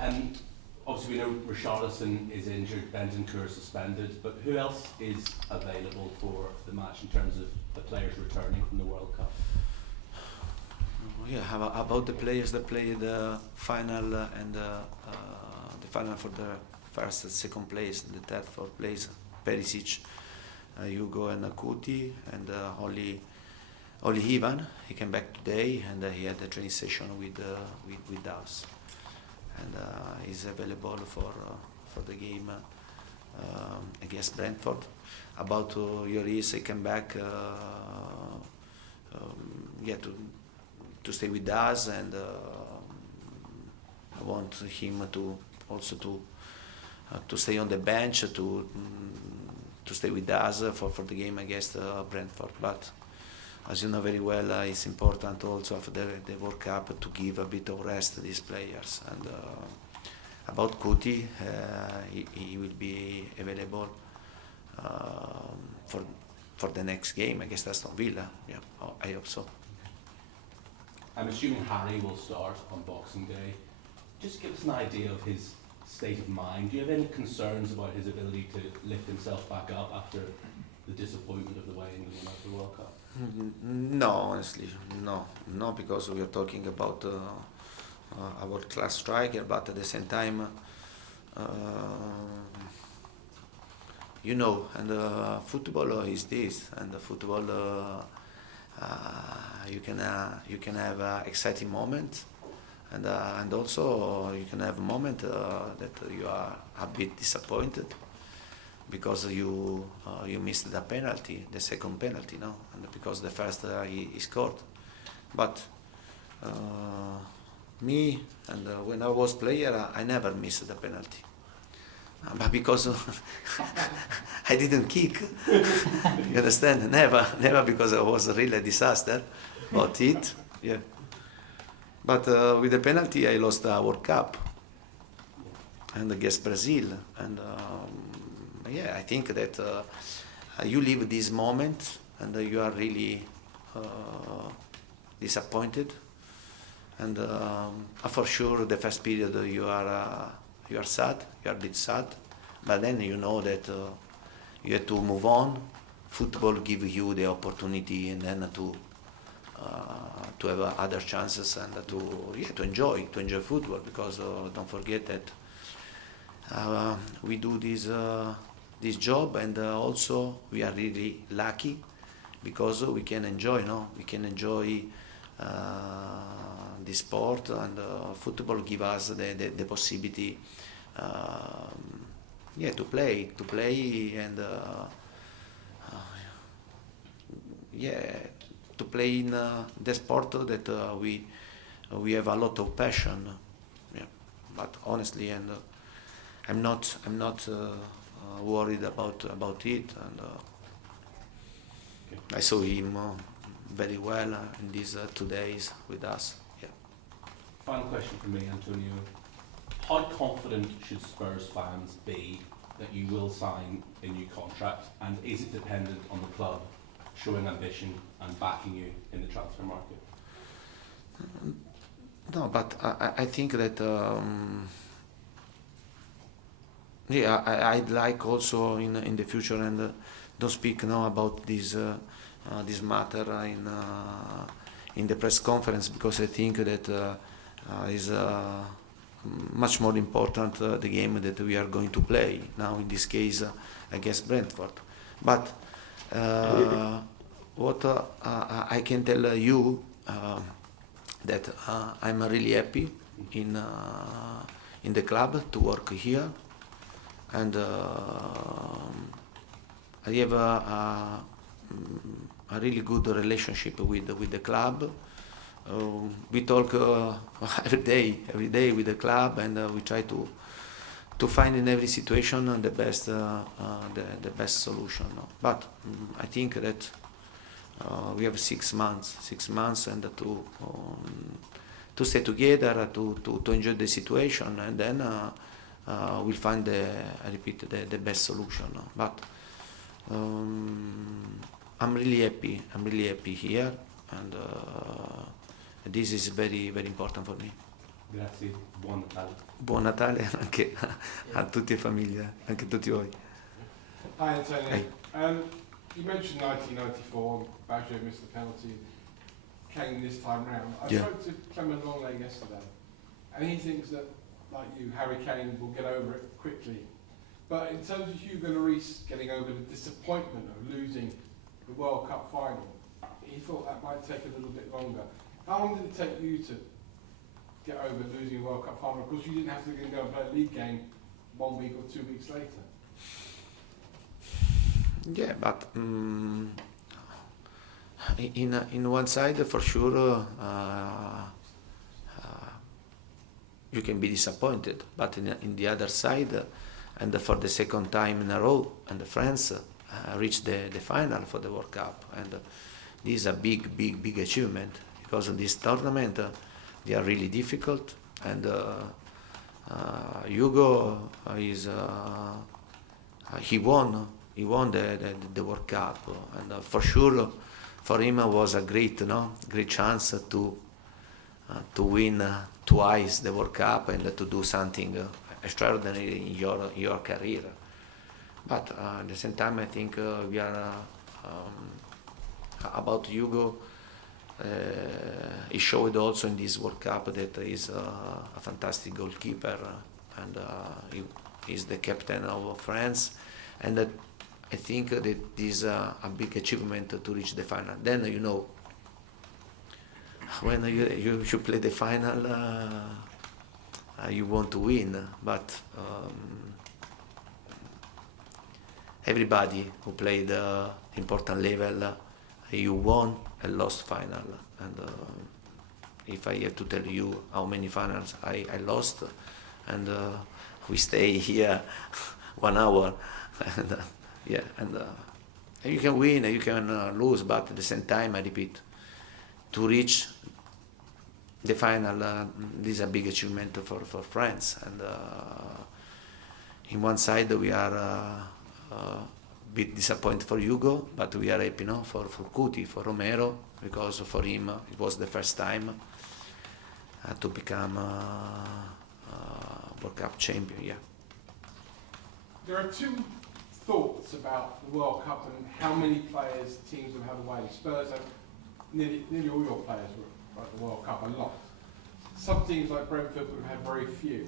Um, Obviously, we know Richarlison is injured, Bentancur is suspended, but who else is available for the match in terms of the players returning from the World Cup? Yeah, about the players that play the final and the final for the first and second place, the third, fourth place, Perisic, Hugo and Kuti, and only Ivan. He came back today and he had a training session with us, and is available for the game against Brentford. About Lloris, he came back to stay with us, and I want him to also to stay on the bench to stay with us for the game against Brentford. But as you know very well, it's important also for the World Cup to give a bit of rest to these players. And about Kuti, he will be available for the next game against Aston Villa. Yeah, I hope so. I'm assuming Harry will start on Boxing Day. Just give us an idea of his state of mind. Do you have any concerns about his ability to lift himself back up after the disappointment of the way England won out the World Cup? No, honestly, no, because we are talking about a world-class striker, but at the same time, and football is this, and the football you can have exciting moments, and also you can have a moment that you are a bit disappointed because you missed the penalty, the second penalty, no, and because the first he scored. But me, and when I was player, I never missed the penalty. But because I didn't kick, you understand? Never, because I was really a disaster about it. Yeah. But with the penalty, I lost the World Cup and against Brazil. And I think that you live this moment and you are really disappointed. And for sure, the first period you are sad, you are a bit sad, but then you know that you have to move on. Football gives you the opportunity, and then to have other chances and to enjoy football, because don't forget that we do this job, and also we are really lucky because we can enjoy, we can enjoy the sport, and football give us the possibility to play and to play in the sport that we have a lot of passion. Yeah, but honestly, and I'm not worried about it, and I saw him very well in these 2 days with us. Yeah. Final question from me, Antonio. How confident should Spurs fans be that you will sign a new contract, and is it dependent on the club showing ambition and backing you in the transfer market? No, but I think that I'd like also in the future, and don't speak now about this matter in the press conference, because I think that is much more important the game that we are going to play now, in this case against Brentford. But what I can tell you that I'm really happy in the club to work here, and I have a really good relationship with the club. We talk every day with the club, and we try to find in every situation the best solution. But I think that we have 6 months, and to stay together, to enjoy the situation, and then we'll find the best solution. But I'm really happy here, and this is very, very important for me. Grazie, buon Natale. Buon Natale anche a tutti e famiglia, anche a tutti voi. Hi, Antonio. Hey. You mentioned 1994, Baggio missed the penalty, Kane this time round. I Yeah. spoke to Clement Longley yesterday, and he thinks that, like you, Harry Kane will get over it quickly. But in terms of Hugo Lloris getting over the disappointment of losing the World Cup final, he thought that might take a little bit longer. How long did it take you to get over losing a World Cup final? Because you didn't have to go and play a league game 1 week or 2 weeks later. Yeah, but in one side for sure you can be disappointed, but in the other side, and for the second time in a row, and France reached the final for the World Cup, and this is a big achievement, because in this tournament they are really difficult, and Hugo is he won the World Cup, and for sure for him was a great chance to win twice the World Cup and to do something extraordinary in your career. But at the same time, I think we are about Hugo. He showed also in this World Cup that he is a fantastic goalkeeper, and he is the captain of France, and I think that this is a big achievement to reach the final. Then when you should play the final, you want to win, but everybody who played important level, you won and lost final, and if I have to tell you how many finals I lost, and we stay here 1 hour, and you can win, you can lose, but at the same time, I repeat, to reach the final, this is a big achievement for France, and in one side we are a bit disappointed for Hugo, but we are happy for Cuti, for Romero, because for him it was the first time to become World Cup champion. Yeah. There are two thoughts about the World Cup and how many players teams have had away. Spurs have nearly all your players were at the World Cup, a lot. Some teams like Brentford would have had very few.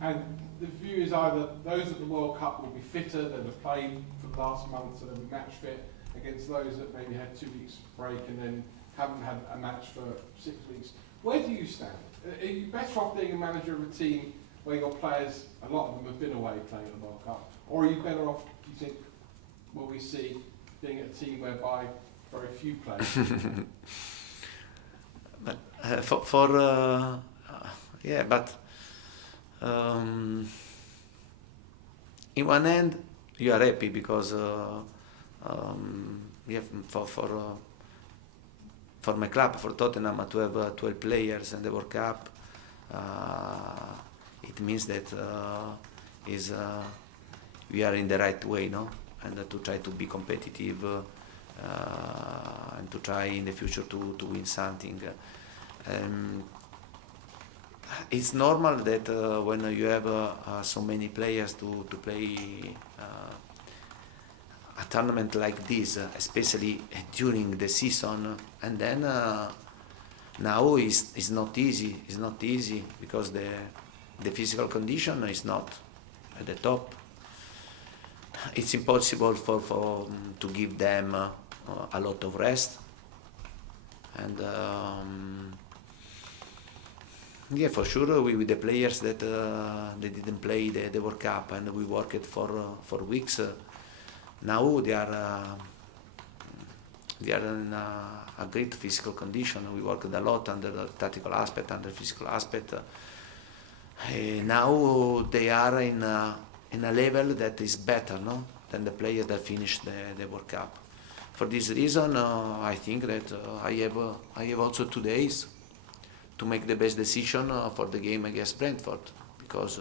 And the view is either those at the World Cup will be fitter, they'll have played for the last month, so they'll be match fit, against those that maybe had 2 weeks break and then haven't had a match for 6 weeks. Where do you stand? Are you better off being a manager of a team where your players, a lot of them have been away playing at the World Cup? Or are you better off, do you think, what we see, being a team whereby very few players? But in one end you are happy because we have for my club, for Tottenham, to have 12 players in the World Cup. It means that we are in the right way, and to try to be competitive and to try in the future to win something. It's normal that when you have so many players to play a tournament like this, especially during the season, and then now it's not easy. It's not easy because the physical condition is not at the top. It's impossible for to give them a lot of rest, and for sure with the players that they didn't play the World Cup, and we worked for weeks. Now they are in a great physical condition. We worked a lot under the tactical aspect, under physical aspect. Now they are in a level that is better, than the players that finished the World Cup. For this reason, I think that I have also 2 days to make the best decision for the game against Brentford, because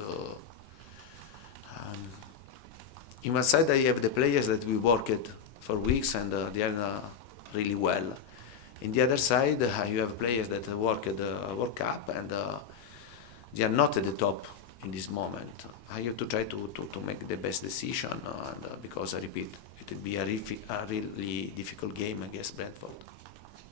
in one side I have the players that we worked for weeks and they are really well. In the other side, you have players that worked the World Cup, and they are not at the top in this moment. I have to try to make the best decision, and because I repeat, it will be a really difficult game against Brentford.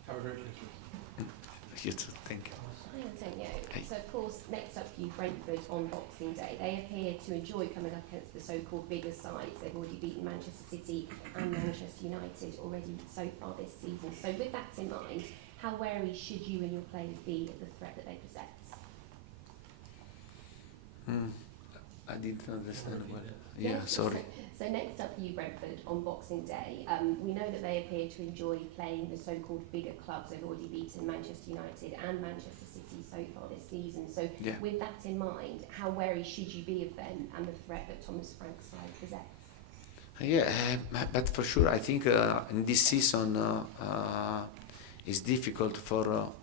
Have a great Christmas. You too. Thank you. Hi, Antonio. Hey. So, of course, next up for you, Brentford on Boxing Day. They appear to enjoy coming up against the so-called bigger sides. They've already beaten Manchester City and Manchester United already so far this season. So, with that in mind, how wary should you and your players be of the threat that they possess? I didn't understand well. Yeah, Yeah, sorry. So next up for you, Brentford, on Boxing Day, we know that they appear to enjoy playing the so-called bigger clubs. They've already beaten Manchester United and Manchester City so far this season. So Yeah. with that in mind, how wary should you be of them and the threat that Thomas Frank's side possess? Yeah, but for sure, I think in this season it's difficult for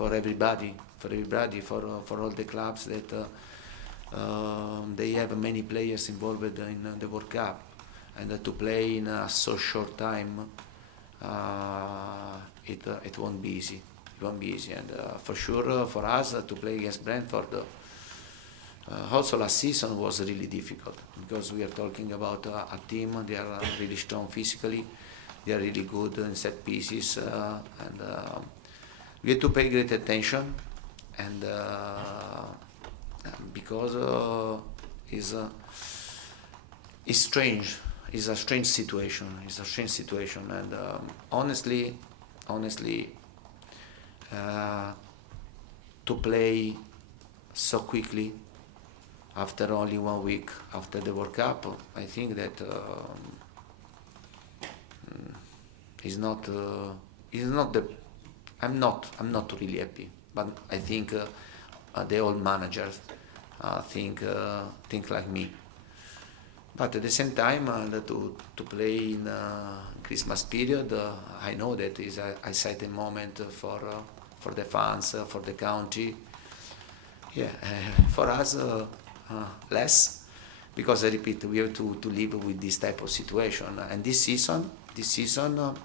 everybody, for all the clubs that they have many players involved in the World Cup, and to play in a so short time, it won't be easy. It won't be easy, and for sure for us to play against Brentford. Also last season was really difficult because we are talking about a team. They are really strong physically, they are really good in set pieces, and we have to pay great attention, and because it's strange. It's a strange situation. It's a strange situation, and honestly, to play so quickly after only 1 week after the World Cup, I think that is not the. I'm not really happy, but I think the old managers think like me. But at the same time, to play in Christmas period, I know that is a exciting moment for the fans, for the country. Yeah, for us less, because I repeat, we have to live with this type of situation, and this season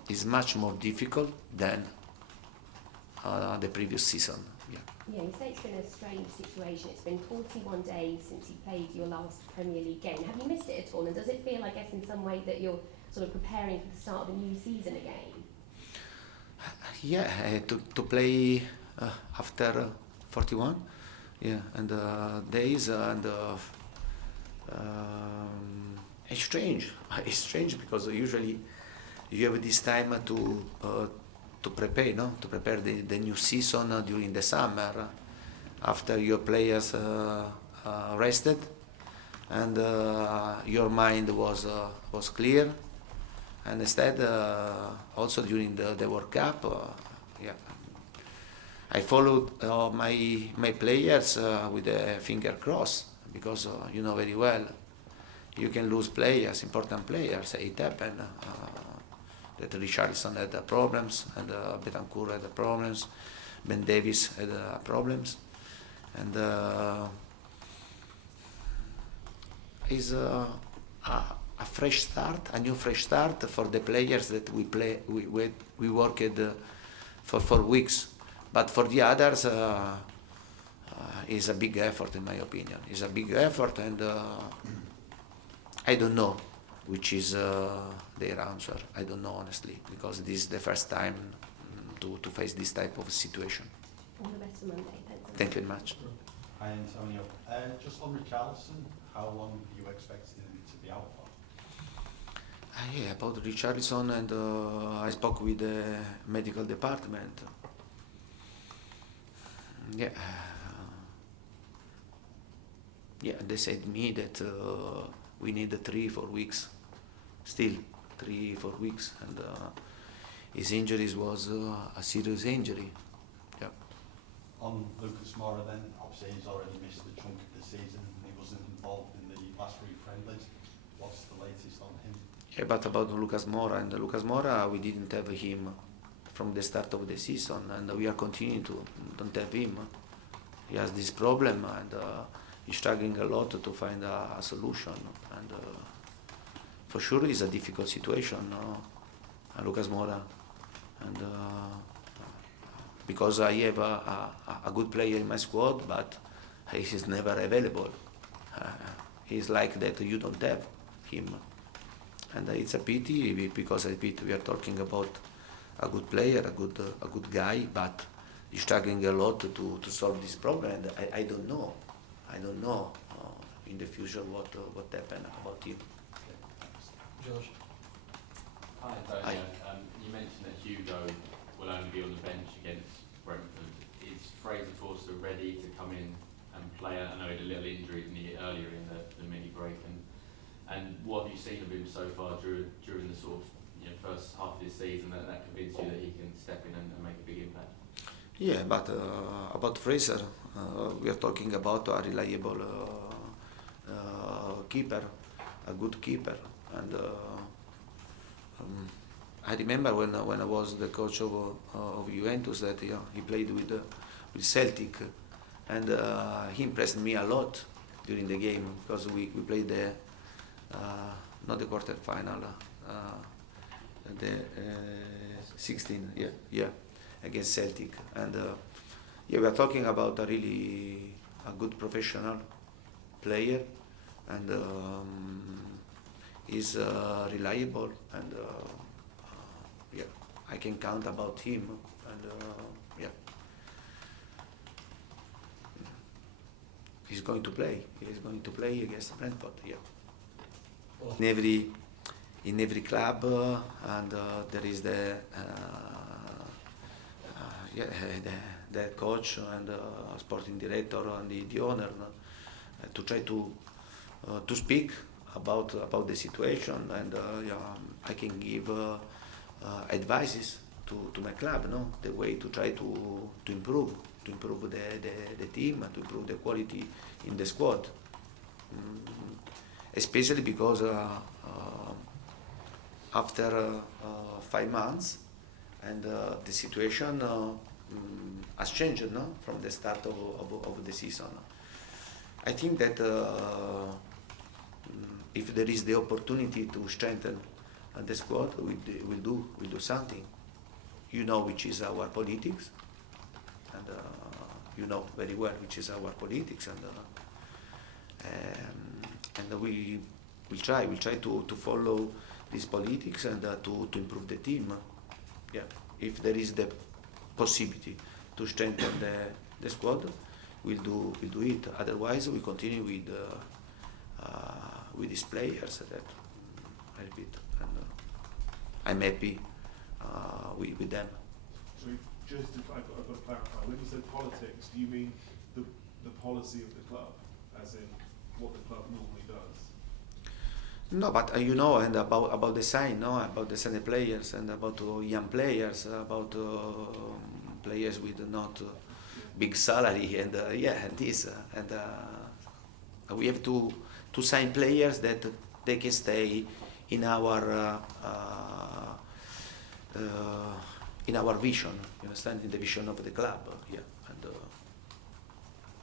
is much more difficult than the previous season. Yeah. Yeah, you say it's been a strange situation. It's been 41 days since you played your last Premier League game. Have you missed it at all? And does it feel, I guess, in some way that you're sort of preparing for the start of a new season again? Yeah, to play after 41, yeah, and days, and it's strange. It's strange because usually you have this time to prepare, no? To prepare the new season during the summer, after your players rested, and your mind was clear, and instead also during the World Cup, yeah, I followed my players with a finger crossed, because you know very well you can lose players, important players. It happened. That Richarlison had problems, and Betancourt had problems, Ben Davies had problems, and is a fresh start, a new fresh start for the players that we worked for 4 weeks, but for the others is a big effort, in my opinion. It's a big effort, and I don't know which is their answer. I don't know, honestly, because this is the first time to face this type of situation. All the best for Monday. Thanks. Thank you very much. Hi, Antonio. Just on Richarlison, how long do you expect him to be out for? Yeah, about Richarlison, and I spoke with the medical department. Yeah, they said me that we need 3-4 weeks, still 3-4 weeks, and his injuries was a serious injury. Yeah. On Lucas Moura then, obviously he's already missed a chunk of the season. He wasn't involved in the last 3 friendlies. What's the latest on him? Yeah, but about Lucas Moura, and Lucas Moura, we didn't have him from the start of the season, and we are continuing to don't have him. He has this problem, and he's struggling a lot to find a solution, and for sure it's a difficult situation, Lucas Moura, and because I have a good player in my squad, but he is never available. He's like that you don't have him, and it's a pity because we are talking about a good player, a good guy, but he's struggling a lot to solve this problem. And I don't know in the future what happen about him. George? Hi, Antonio. You mentioned that Hugo will only be on the bench against Brentford. Is Fraser Forster ready to come in and play? I know he had a little injury earlier in the mini break, and what have you seen of him so far during the sort of first half of this season that convinced you that he can step in and make a big impact? Yeah, but about Fraser, we are talking about a reliable keeper, a good keeper, and I remember when I was the coach of Juventus that he played with Celtic, and he impressed me a lot during the game because we played not the quarter final, the 16, against Celtic, and we are talking about a good professional player, and is reliable, and I can count about him, and he's going to play. He's going to play against Brentford. In every club, and there is the coach and sporting director and the owner to try to speak about the situation, and I can give advices to my club, the way to try to improve the team and to improve the quality in the squad, especially because after 5 months and the situation has changed from the start of the season. I think that if there is the opportunity to strengthen the squad, we'll do something. You know which is our politics, and you know very well which is our politics, and we will try to follow this politics and to improve the team. If there is the possibility to strengthen the squad, we'll do it. Otherwise, we continue with these players that I repeat, and I'm happy with them. So just if I've got to clarify, when you said politics, do you mean the policy of the club, as in what the club normally does? No, but and about the sign, about the sign players and about young players, about players with not big salary, and this, and we have to sign players that they can stay in our vision. You understand, in the vision of the club, and